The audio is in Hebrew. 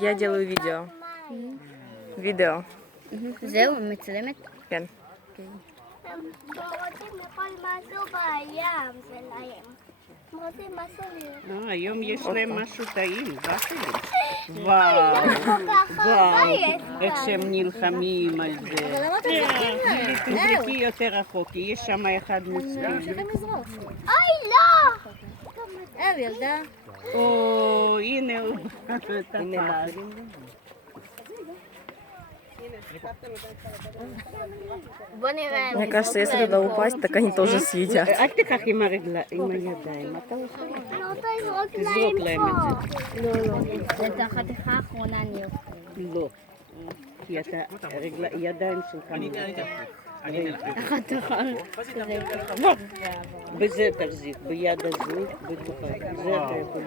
Я делаю видео. וידאו. זהו, מצלמת? כן. הם רוצים לאכול משהו בים שלהם. הם רוצים משהו לראות. היום יש להם משהו טעים, וואו, כל כך הרבה יש איך כאן. שהם נלחמים על זה. אבל למה אתם זורקים להם? תזרקי יותר רחוק, כי יש שם אחד מוצלח. ממשיכים לזרוק. אוי, לא! ילדה. או, הנה הוא תפס. בוא נראה. Мне кажется, если туда упасть, так они тоже съедят. אל תיקח עם הידיים, אתה יכול. אני רוצה לזרוק תזרוק להם להם פה. את זה. את החתיכה האחרונה אני אוכל. לא, כי אתה, ידיים שלך. החתיכה. בזה תחזיק, ביד הזו, בתוכה. זה אתה יכול.